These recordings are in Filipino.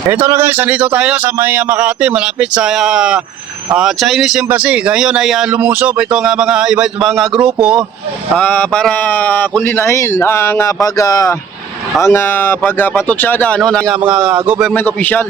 Ito na guys, nandito tayo sa may Makati, malapit sa Chinese Embassy. Ngayon ay lumusob itong mga iba't mga grupo para kundinahin ang pagpatutsyada ng mga government official.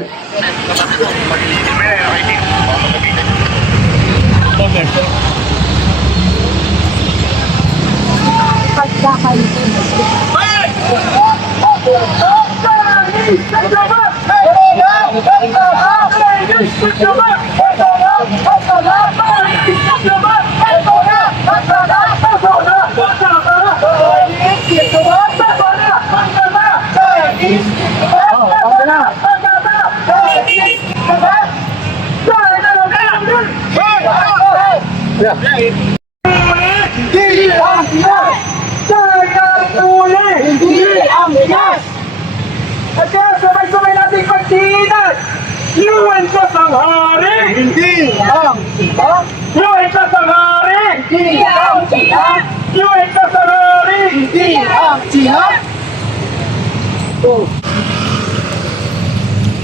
At kaya sabay-sabay natin pagsinan. Luwan ka sang hari, hindi ang sila. Luwan ka sang hari, hindi ang sila. Luwan ka sang hari, hindi ang sila.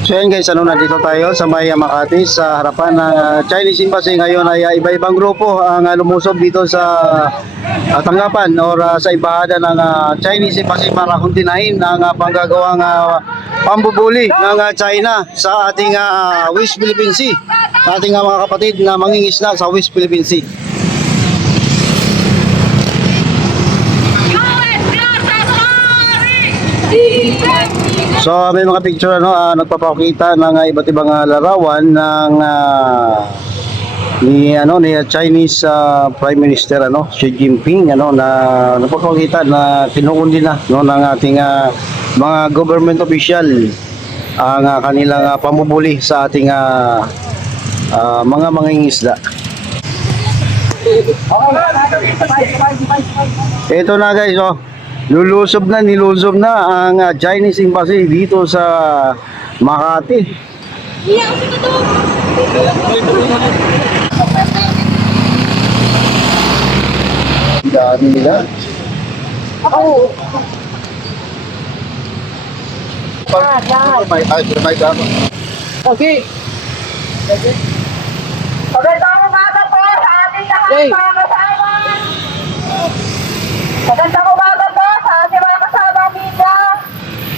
So yan guys, nandito tayo sa may Makati sa harapan ng Chinese Embassy. Ngayon ay iba-ibang grupo ang lumusob dito sa tanggapan or sa ibahada ng Chinese Embassy para kuntinahin ang panggagawang pambubuli ng China sa ating West Philippine Sea, sa ating mga kapatid na mangingisda sa West Philippine Sea. So may mga picture nagpapakita ng iba't ibang larawan ng ni Chinese Prime Minister Xi Jinping na nagpapakita na kinukundina ng ating mga government official ang kanilang pamubuli sa ating mga mangingisda. Ito na guys, nilusob na ang Chinese Embassy dito sa Makati. Dami nila. Okay. Magandang umaga po sa ating mga kasama. Magandang umaga po sa ating mga kasama media,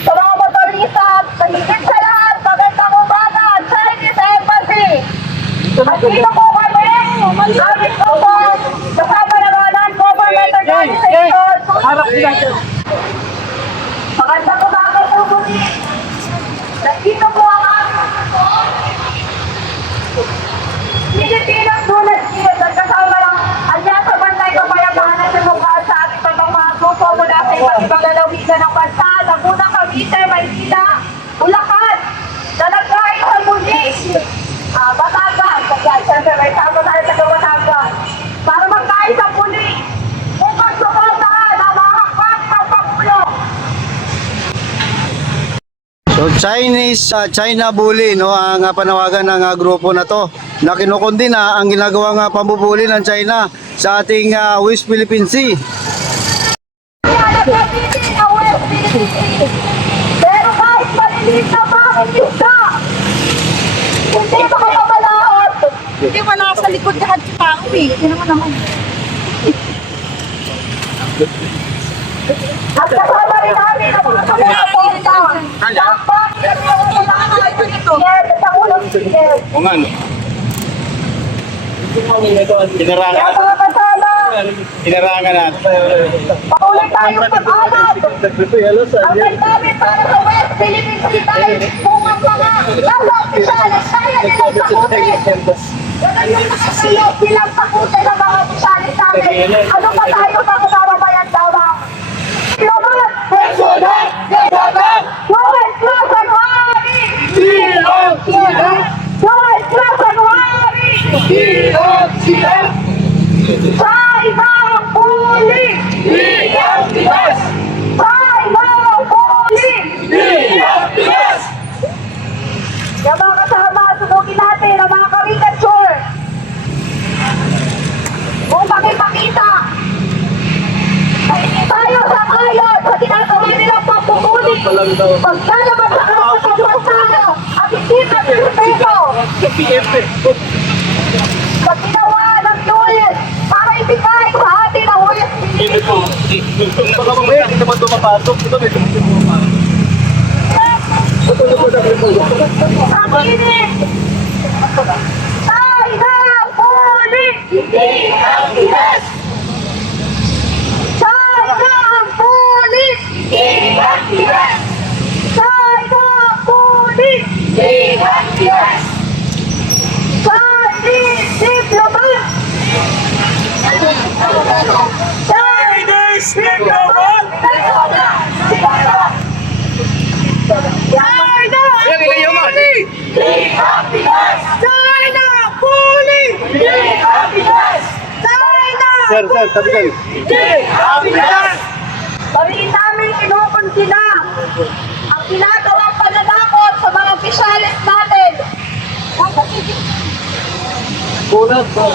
sa mga motorista, sa higit sa lahat, magandang umaga, Chinese Embassy. At dito po kami, aming po kasama naman ang government organization. Magandang umaga po muli. Nandito po ang aming Pilipinas Bullet Team at kasama ng Alyansa Bantay Kapayapaan at Demokrat sa ating mga grupo mula sa iba't ibang lalawigan ng bansa, Laguna, Cavite, Maynila, Bulacan, Dalagay, Salmones, Batangas, kaya siyempre may tama tayo sa Batangas, para magkain sa puli, upang suportahan ang mga hakbang ng Pangulo. So China bully ang panawagan ng grupo na to na kinukundina ang ginagawang pambubuli ng China sa ating West Philippine Sea. Pero kahit maliliit na makakikita, hindi makapamalaot. Hindi wala sa likod lahat si Pao Hindi naman. At kasama rin namin ang mga pamilya-porta. Dapat sa ulang sige. O nga, Kaya mga kasama, Inarangan natin. paulit tayong pag-alap. Ang namin para sa West Philippine Sea tayo kung ang mga lalapisalis kaya nilang sakutin. Ganun yung nakasalo silang sakutin ng mga pisalis namin. Ano pa tayo mga kababayan tawang? Lumat! Personal! Gabagan! Lumat! Klasanwari! Silang! Silang! Lumat! Klasanwari! Silang! Silang! Sa ibang puli! Silang! Silang! Sa ibang puli! Silang! Silang! Yung mga kasama, sunugin natin ang mga caricature. Kung pakipakita, hindi tayo sangayon sa ginagawa nilang pagpupuli. Pagkalaman sa kasasampan tayo, at Kita respeto sa ginawa ng US para ibigay sa atin ang US Akin China police! Hindi ang Pinas! China police! Hindi ang Pinas! China police! Hindi ang Pinas! Chinese diplomat! Chinese diplomat! China police! Hindi ang Pinas! China police! Hindi ang Pinas! China Sir, sabi kayo. hindi ang Pinas! Sabihin namin kinukonsina ang ginagawang pananakot sa mga opisyalis natin. Kulat po.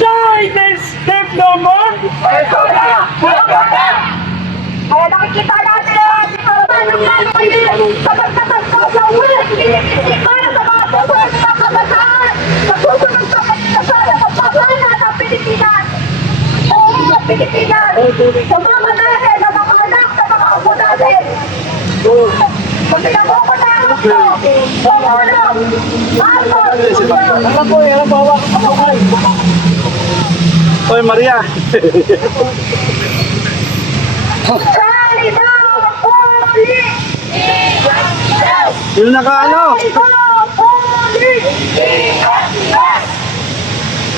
Chinese diplomat! Kaya nakikita natin ang sa ulit para sa mga susunod na kabataan sa susunod sa pagkakasala sa pagkakasala ng Pilipinas o mga Pilipinas sa mga natin na mga anak sa mga apo natin. Kung pinaboko na ako sumulong Alam po, hawak. Hoy, Maria. China police! Sino naka-ano? China police!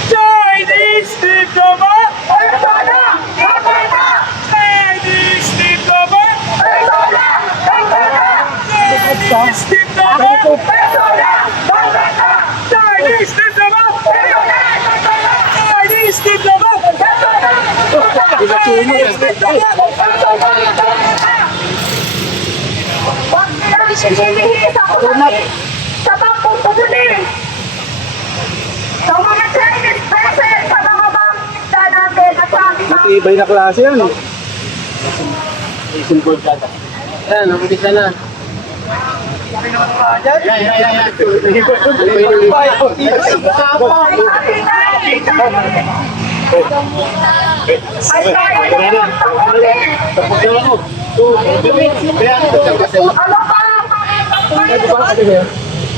Chinese diplomat! Persona! Persona! Chinese diplomat! Persona! Persona! Chinese diplomat! Persona! Persona! Chinese diplomat! Persona! Chinese diplomat! Chinese diplomat! Huwag nilang sinilihis ang usamin sa pagpupunin sa mga Chinese peasants sa mga pangkita natin at sa ating mga Ibay na klase yan. Yan, umpisa na. ay tayo na ano pa ang mga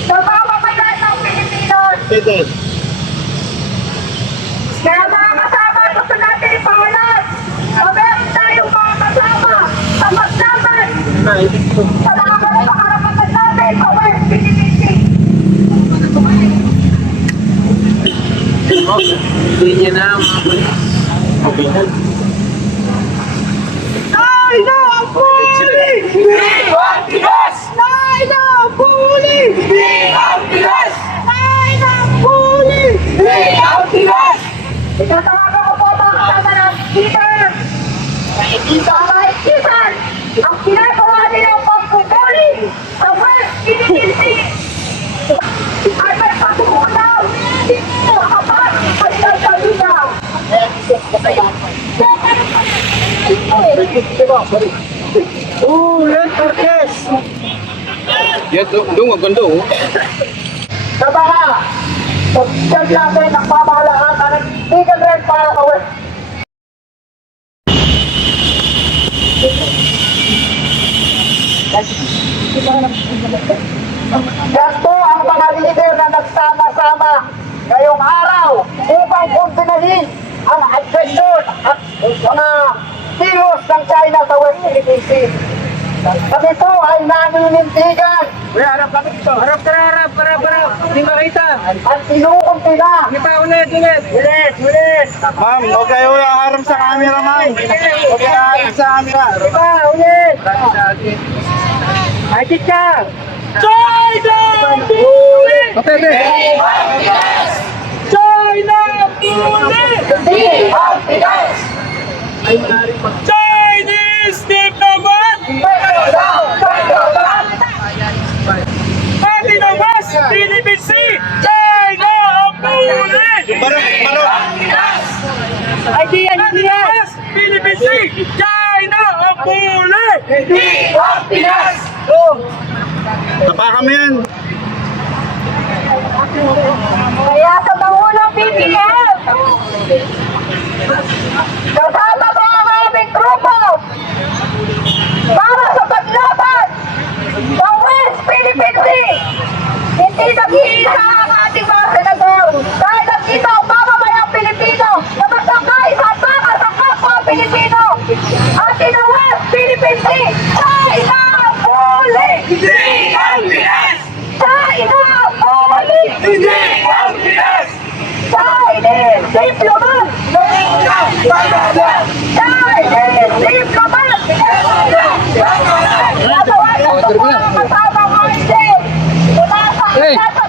sa mamamayan ng Pilipinas. Kaya mga kasama, gusto natin ipangalan. Mameron tayong mga kasama sa maglaban sa mga karapatan natin sa West Philippine Sea. China police! China police! China police! Itatawagan ko po mga kasama ng Peter! Sa maikisan ang ginagawa nilang pagpupuli sa West Philippine Sea! Ay may patutunaw! Mga kapag ay nagsalinaw! Ulan, Marquez! Yes, doon ang ganda oh. Sa mga pagsigal natin ng pamahalaan na nagtigan rin para sa West. Yan po ang mga leader na nagsama-sama ngayong araw upang kumpinahin ang aggression at mga kilos ng China sa West Philippine Sea. Kami po ay naninindigan Harap kami dito. Harap. Hindi makita. at inuumpina. Kita ulit. Ulit! Ma'am, huwag kayo harap sa camera, ma'am. Huwag kayo harap sa camera. Ulit! Ay, ka! China police! China police! Chinese diplomat! Pati na West Philippine Sea! China police! Hindi ang Pinas! Tapakan mo yan. Kaya sa Pangulong PPM, kasama mo ang aming grupo para sa paglaban ng West Philippine Sea. Hindi nag-iisa ang ating mga senador dahil nandito ang mamamayang Pilipino na masakay sa takas ng kapwa Pilipino at in the West Philippine Sea sa inahuli. Hindi ang Pinas! Sa inahuli. Hindi ang Pinas! Chinese diplomat! Chinese diplomat! Natawagan ko po ang kasama ko hindi mula sa